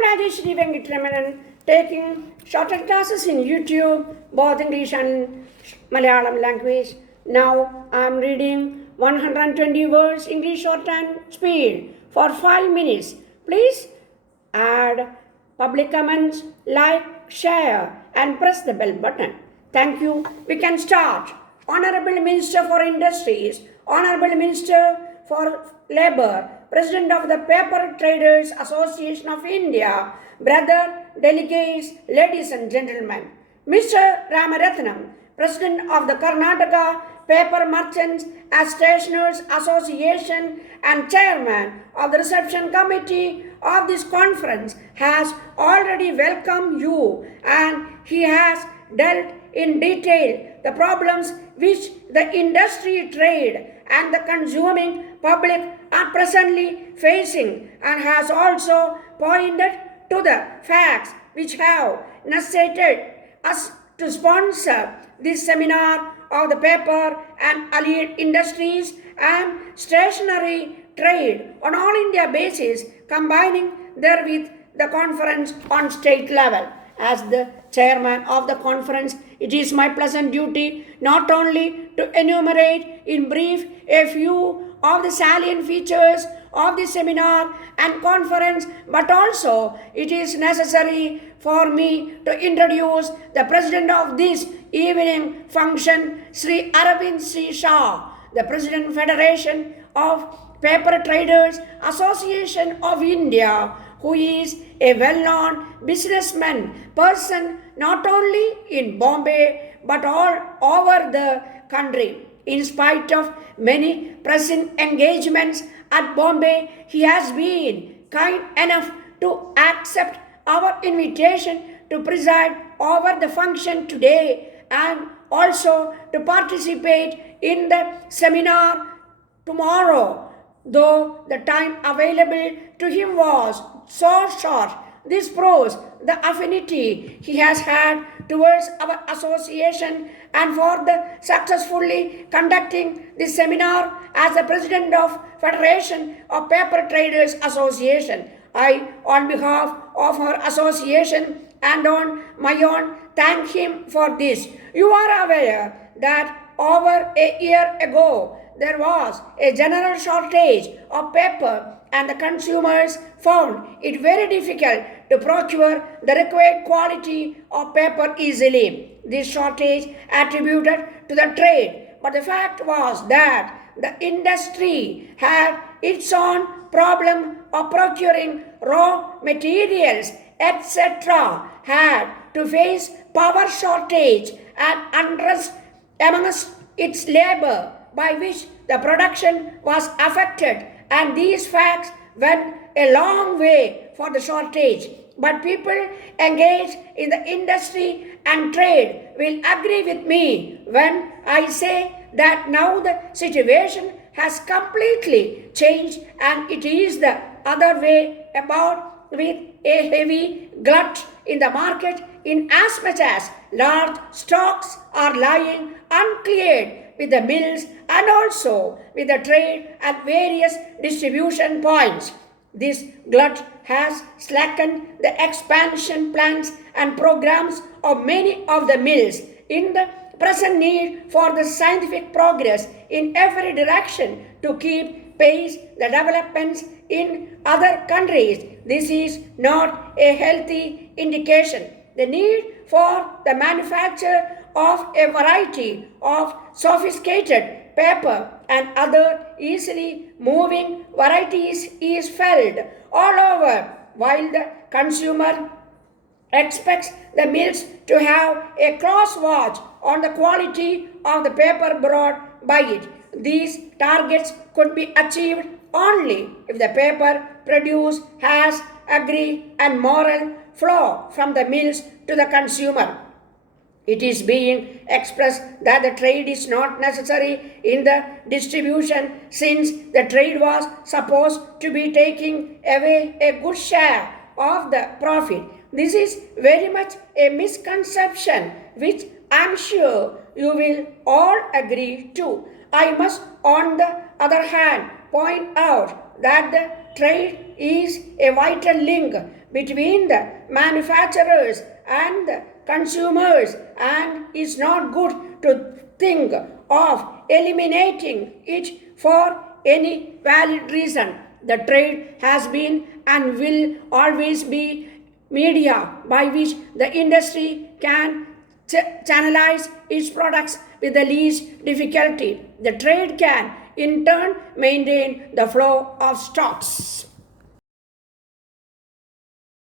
I'm Rajeshri Venkatramanan, taking shorter classes in YouTube, both English and Malayalam language. Now I'm reading 120 words English shorthand speed for 5 minutes. Please add public comments, like, share, and press the bell button. Thank you. We can start. Honorable Minister for Industries, Honorable Minister for Labour, President of the Paper Traders Association of India, brother, delegates, ladies and gentlemen. Mr. Ramaratnam, President of the Karnataka Paper Merchants and Stationers Association and Chairman of the Reception Committee of this conference, has already welcomed you, and he has dealt in detail the problems which the industry, trade and the consuming public are presently facing, and has also pointed to the facts which have necessitated us to sponsor this seminar of the paper and allied industries and stationery trade on all India basis, combining therewith the conference on state level. As the chairman of the conference, it is my pleasant duty not only to enumerate in brief a few of the salient features of the seminar and conference, but also it is necessary for me to introduce the president of this evening function, Sri Arvind C. Shah, the President Federation of Paper Traders Association of India, who is a well-known businessman person not only in Bombay but all over the country. In spite of many pressing engagements at Bombay, he has been kind enough to accept our invitation to preside over the function today and also to participate in the seminar tomorrow, though the time available to him was so short. This proves the affinity he has had towards our association and for the successfully conducting this seminar as the president of Federation of Paper Traders Association. I, on behalf of our association and on my own, thank him for this. You are aware that over a year ago, there was a general shortage of paper and the consumers found it very difficult to procure the required quality of paper easily. This shortage attributed to the trade, but the fact was that the industry had its own problem of procuring raw materials, etc., had to face power shortage and unrest amongst its labor, by which the production was affected, and these facts went a long way for the shortage. But people engaged in the industry and trade will agree with me when I say that now the situation has completely changed and it is the other way about, with a heavy glut in the market in as much as large stocks are lying uncleared with the mills and also with the trade at various distribution points. This glut has slackened the expansion plans and programs of many of the mills in the present need for the scientific progress in every direction to keep pace the developments in other countries. This is not a healthy indication. The need for the manufacture of a variety of sophisticated paper and other easily moving varieties is felt all over, while the consumer expects the mills to have a close watch on the quality of the paper brought by it. These targets could be achieved only if the paper produced has agreed and moral flow from the mills to the consumer. It is being expressed that the trade is not necessary in the distribution, since the trade was supposed to be taking away a good share of the profit. This is very much a misconception which I am sure you will all agree to. I must, on the other hand, point out that the trade is a vital link between the manufacturers and the consumers, and it's not good to think of eliminating it for any valid reason. The trade has been and will always be media by which the industry can channelize its products with the least difficulty. The trade can, in turn, maintain the flow of stocks.